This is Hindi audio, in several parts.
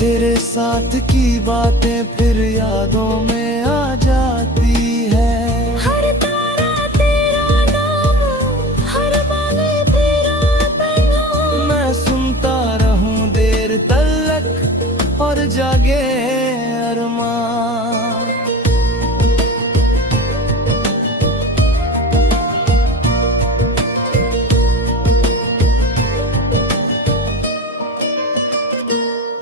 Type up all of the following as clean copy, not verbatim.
तेरे साथ की बातें फिर यादों में आ जाती है। हर तारा तेरा नाम, हर बादल तेरा पैगाम। मैं सुनता रहूं देर तलक और जागे अरमान।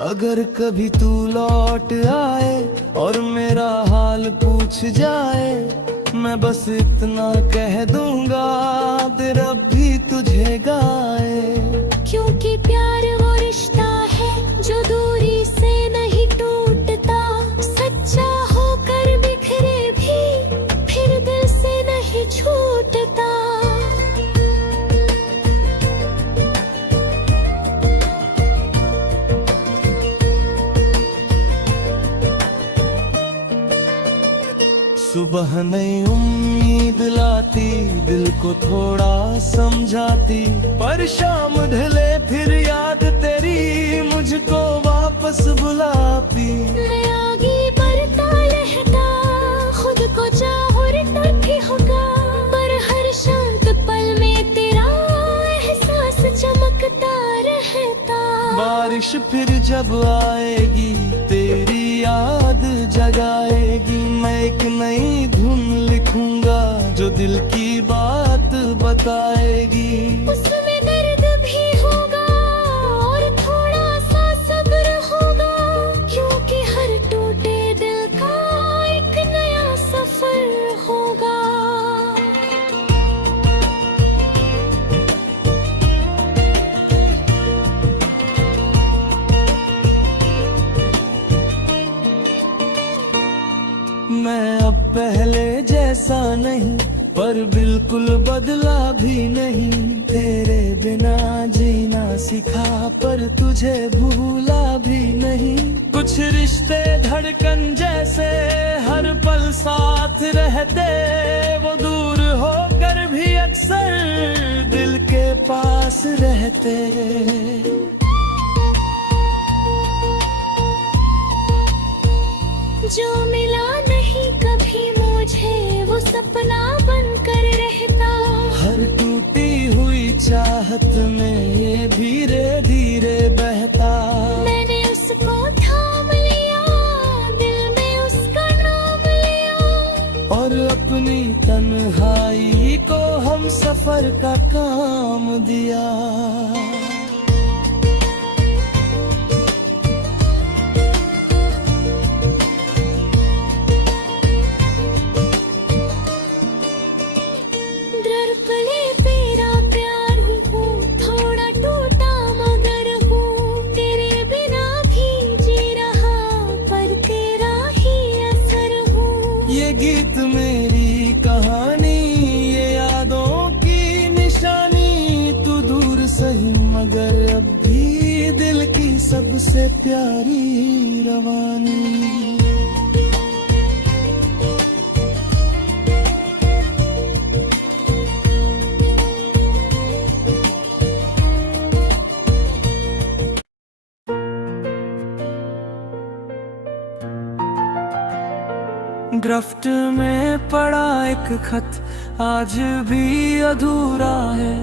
अगर कभी तू लौट आए और मेरा हाल पूछ जाए, मैं बस इतना कह दूंगा दिल अब भी तुझे गाए। क्योंकि प्यार वो रिश्ता है जो दूरी से नहीं टूटता, सच्चा होकर बिखरे भी फिर दिल से नहीं छूटता। सुबह नई उम्मीद लाती, दिल को थोड़ा समझाती, पर शाम ढले फिर याद तेरी मुझको वापस बुलाती। मैं आगे बढ़ता रहता, खुद को चाहता भी होगा, पर हर शांत पल में तेरा एहसास चमकता रहता। बारिश फिर जब आएगी तेरी याद जगाएगी, मैं एक नई धुन लिखूंगा जो दिल की बात बताएगी। उसमें दर्द भी होगा और थोड़ा सा सब्र होगा, क्योंकि हर टूटे दिल का एक नया सफर होगा। मैं अब पहले जैसा नहीं, पर बिल्कुल बदला भी नहीं। तेरे बिना जीना सीखा पर तुझे भूला भी नहीं। कुछ रिश्ते धड़कन जैसे हर पल साथ रहते, वो दूर होकर भी अक्सर दिल के पास रहते। जो मिला नहीं कभी मुझे वो सपना बनकर रहता। हर टूटी हुई चाहत में ये धीरे धीरे बहता। मैंने उसको थाम लिया, दिल में उसका नाम लिया, और अपनी तन्हाई को हम सफर का काम दिया। ये गीत मेरी कहानी, ये यादों की निशानी। तू दूर सही मगर अब भी दिल की सबसे प्यारी रवानी। गिरफ्त में पड़ा एक खत आज भी अधूरा है।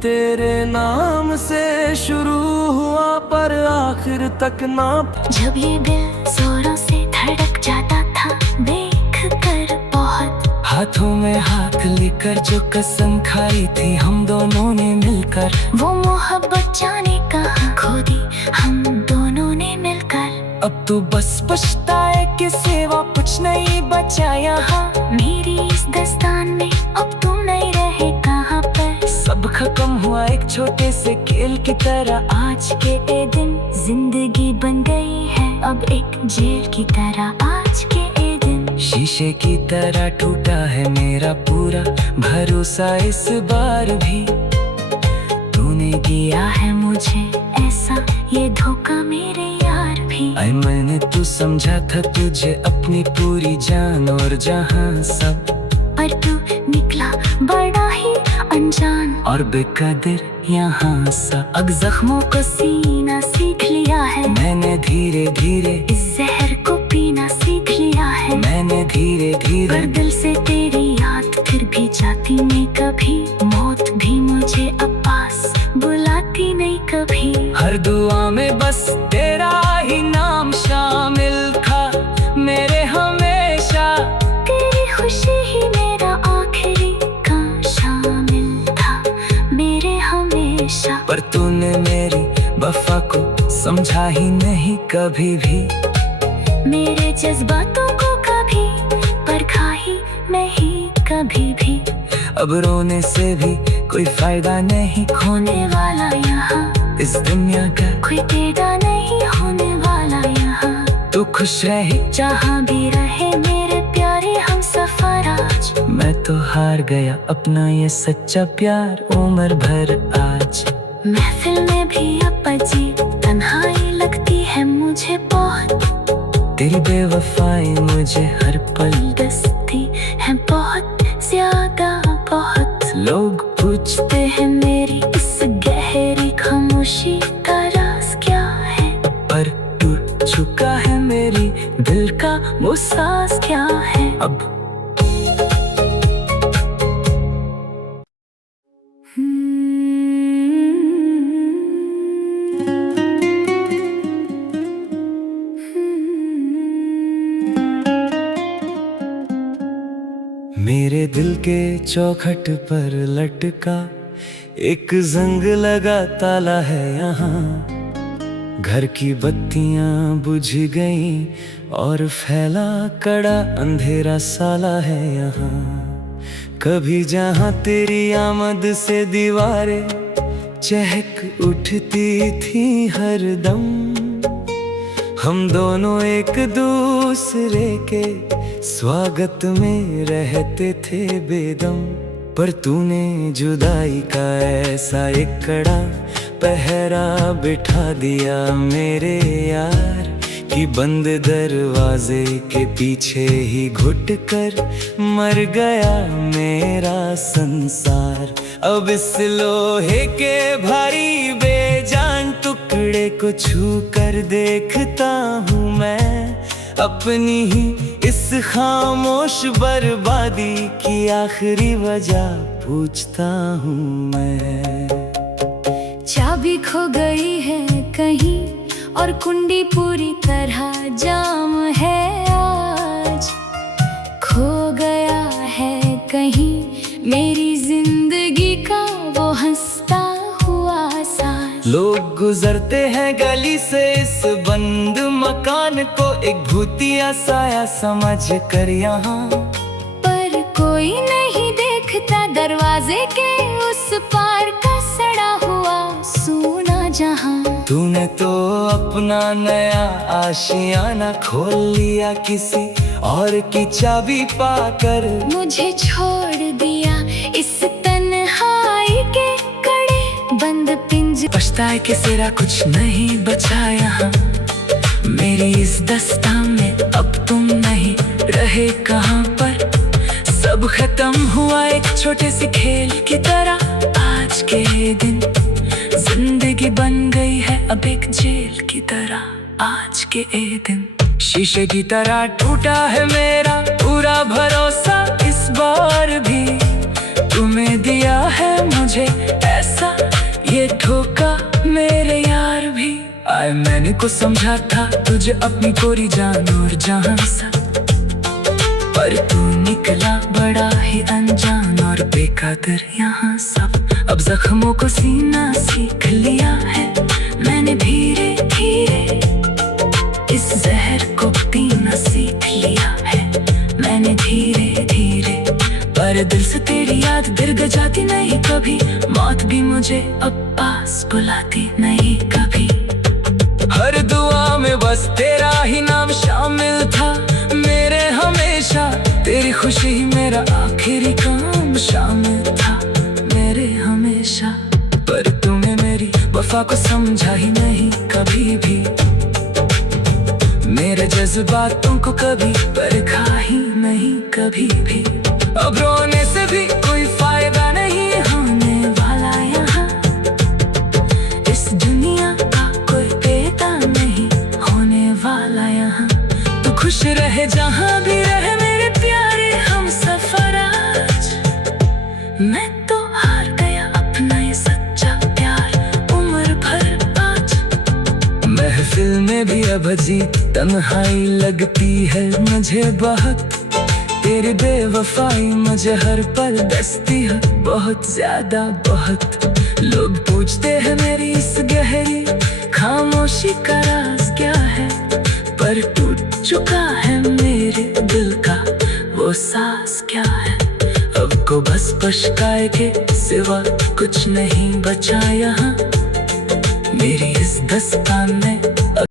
तेरे नाम से शुरू हुआ पर आखिर तक ना। जब ये दिल जोरों से धड़क जाता था देख कर बहुत, हाथों में हाथ लेकर जो कसम खाई थी हम दोनों ने मिलकर, वो मोहब्बत जाने कहाँ खो दी हम दोनों ने मिलकर। अब तो बस पछताए कि सिवा कुछ नहीं बचा यहाँ। मेरी इस दास्तान में अब तुम नहीं रहे कहाँ पर। सब खत्म हुआ एक छोटे से खेल की तरह। आज के ये दिन जिंदगी बन गई है अब एक जेल की तरह। आज के ये दिन शीशे की तरह टूटा है मेरा पूरा भरोसा इस बार भी। तूने दिया है मुझे ऐसा ये धोखा मेरे यार भी। ऐ मैंने तू समझा था तुझे अपनी पूरी जान और जहां सब, पर तू निकला बड़ा ही अनजान और बेकदर यहाँ सा। अब जख्मों को सीना पीना सीख लिया है। मैंने धीरे धीरे इस जहर को पीना सीख लिया है। मैंने धीरे धीरे पर दिल से तेरी याद फिर भी जाती नहीं कभी। मौत भी मुझे अब पास बुलाती नहीं कभी। हर दुआ में बस तेरा ही नाम शामिल था मेरे हमेशा। तेरी खुशी ही मेरा आखिरी काम शामिल था मेरे हमेशा। पर तूने मेरी वफा को समझा ही नहीं कभी भी। मेरे जज्बातों को कभी परखा ही नहीं कभी भी। अब रोने से भी कोई फायदा नहीं, होने वाला यहाँ इस दुनिया का कोई टेढ़ा नहीं होने वाला यहाँ। तू खुश रहे जहाँ भी रहे मेरे प्यारे हम सफर आज। मैं तो हार गया अपना ये सच्चा प्यार उम्र भर आज। महफिल में भी अब अजीब तन्हाई लगती है मुझे बहुत। तेरी बेवफाई मुझे हर पल दस्ती है बहुत ज्यादा बहुत। लोग पूछते हैं मेरी इस गहरी खामोशी का राज क्या है। पर टूट चुका है मेरी दिल का वो साज क्या है। अब मेरे दिल के चौखट पर लटका एक जंग लगा ताला है यहाँ। घर की बत्तियां बुझ गईं और फैला कड़ा अंधेरा साला है यहाँ। कभी जहाँ तेरी आमद से दीवारें चहक उठती थी हरदम। हम दोनों एक दूसरे के स्वागत में रहते थे बेदम। पर तूने जुदाई का ऐसा एक कड़ा पहरा बिठा दिया मेरे यार कि बंद दरवाजे के पीछे ही घुट कर मर गया मेरा संसार। अब इस लोहे के भारी बेजान टुकड़े को छू कर देखता हूँ मैं अपनी ही इस खामोश बर्बादी की आखिरी वजह पूछता हूँ मैं। चाबी खो गई है कहीं और कुंडी पूरी तरह जाम है आज। खो गया है कहीं मेरी जिंदगी का वो हंसता हुआ साज। लोग गुजरते हैं गली से इस बंद मकान को एक भूतिया साया समझ कर यहाँ। पर कोई नहीं देखता दरवाजे के उस पार का सड़ा हुआ सूना जहाँ। तूने तो अपना नया आशियाना खोल लिया किसी और की चाबी पाकर। मुझे छोड़ दिया इस तन्हाई के कड़े बंद पिंजरे। पछताए कि तेरा कुछ नहीं बचा यहाँ। मेरी इस दस्तान में अब तुम नहीं रहे कहाँ पर। सब खत्म हुआ एक छोटे से खेल की तरह। आज के दिन जिंदगी बन गई है अब एक जेल की तरह। आज के दिन शीशे की तरह टूटा है मेरा पूरा भरोसा। इस बार भी तुम्हें दिया है मुझे ऐसा ये धोखा मेरे यार भी। आए मैंने को समझा था तुझे अपनी कोरी जान और जहां सा। पर तू निकला बड़ा ही अनजान और बेकदर यहाँ सब। अब जख्मों को सीना सीख लिया है मैंने धीरे धीरे। इस जहर को पीना सीख लिया है मैंने धीरे धीरे। पर दिल से तेरी याद दीर्घ जाती नहीं कभी। मौत भी मुझे अब पास बुलाती नहीं कभी। हर दुआ में बस तेरा ही नाम शामिल था मेरे हमेशा। तेरी खुशी ही मेरा आखिरी काम शामिल था मेरे हमेशा। पर तूने मेरी वफा को समझा ही नहीं कभी भी। मेरे जज्बातों को कभी परखा ही नहीं कभी भी। अब रोने से भी कोई फायदा नहीं होने वाला यहाँ। इस दुनिया का कोई खुश रहे जहाँ भी रहे मेरे प्यारे हम सफर आज। मैं तो हार गया अपना ये सच्चा प्यार उम्र भर आज। महफिल में भी अब अजीब तन्हाई लगती है मुझे बहुत, तेरी बेवफाई मुझे हर पल दसती है बहुत ज्यादा बहुत। लोग पूछते हैं मेरी इस गहरी खामोशी का राज क्या है, पर टूट चुका है मेरे दिल का वो सांस क्या है। अब को बस पछताए के सिवा कुछ नहीं बचा यहाँ, मेरी इस दास्तान में